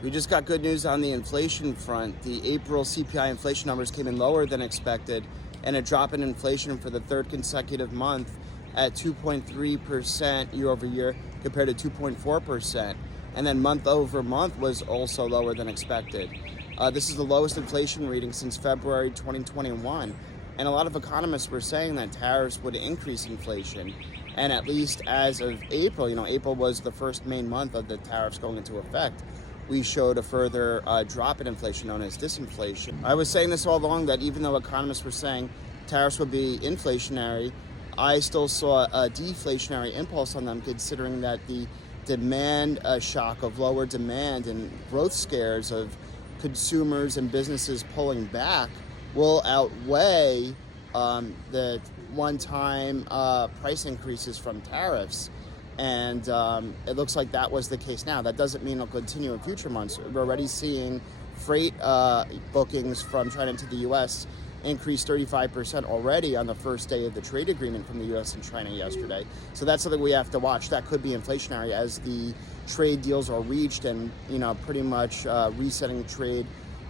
We just got good news on the inflation front. The April CPI inflation numbers came in lower than expected, and a drop in inflation for the third consecutive month at 2.3% year over year compared to 2.4%. And then month over month was also lower than expected. This is the lowest inflation reading since February 2021. And a lot of economists were saying that tariffs would increase inflation. And at least as of April, April was the first main month of the tariffs going into effect, we showed a further drop in inflation known as disinflation. I was saying this all along, that even though economists were saying tariffs would be inflationary, I still saw a deflationary impulse on them, considering that the demand shock of lower demand and growth scares of consumers and businesses pulling back will outweigh the one-time price increases from tariffs. And it looks like that was the case now. That doesn't mean it'll continue in future months. We're already seeing freight bookings from China to the U.S. increase 35% already on the first day of the trade agreement from the U.S. and China yesterday. So that's something we have to watch. That could be inflationary as the trade deals are reached and, pretty much resetting trade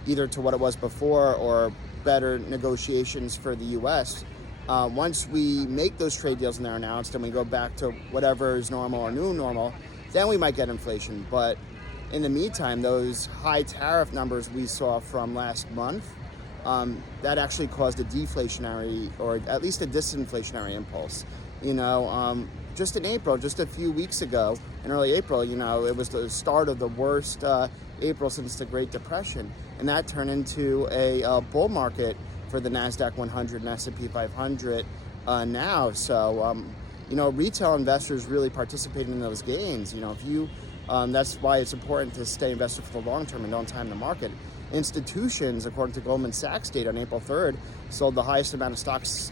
either to what it was before or better negotiations for the U.S. Once we make those trade deals and they're announced and we go back to whatever is normal or new normal, then we might get inflation. But in the meantime, those high tariff numbers we saw from last month, that actually caused a deflationary or at least a disinflationary impulse. Just in April, just a few weeks ago, in early April, it was the start of the worst April since the Great Depression. And that turned into a bull market for the Nasdaq 100 and S&P 500 now. So, retail investors really participating in those gains. That's why it's important to stay invested for the long term and don't time the market. Institutions, according to Goldman Sachs data on April 3rd, sold the highest amount of stocks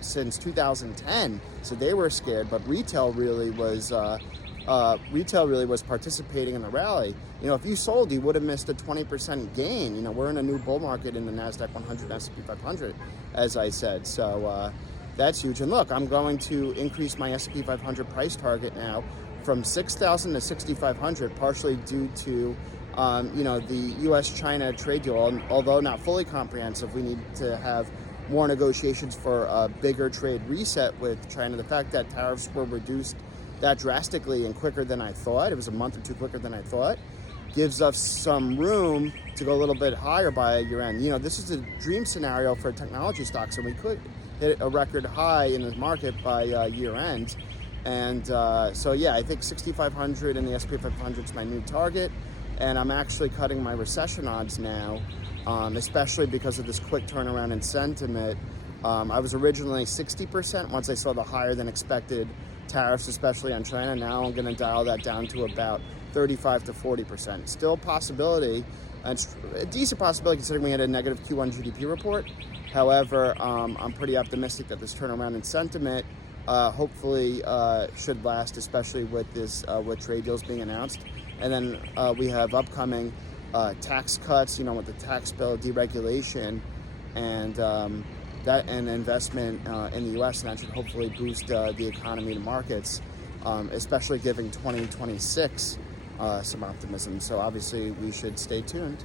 since 2010. So they were scared, but retail really was participating in the rally. If you sold, you would have missed a 20% gain. We're in a new bull market in the Nasdaq 100 and S&P 500, as I said. So that's huge. And look, I'm going to increase my S&P 500 price target now from 6,000 to 6,500, partially due to the U.S.-China trade deal. Although not fully comprehensive, we need to have more negotiations for a bigger trade reset with China. The fact that tariffs were reduced that drastically and quicker than I thought, it was a month or two quicker than I thought, gives us some room to go a little bit higher by year end. This is a dream scenario for technology stocks, and we could hit a record high in the market by year end. And I think 6,500 in the S&P 500 is my new target. And I'm actually cutting my recession odds now, especially because of this quick turnaround in sentiment. I was originally 60% once I saw the higher than expected tariffs, especially on China. Now I'm going to dial that down to about 35 to 40%. Still a possibility. It's a decent possibility considering we had a negative Q1 GDP report. However, I'm pretty optimistic that this turnaround in sentiment hopefully should last, especially with this with trade deals being announced. And then we have upcoming tax cuts, with the tax bill, deregulation, and investment in the U.S. And that should hopefully boost the economy and markets, especially giving 2026 some optimism. So obviously we should stay tuned.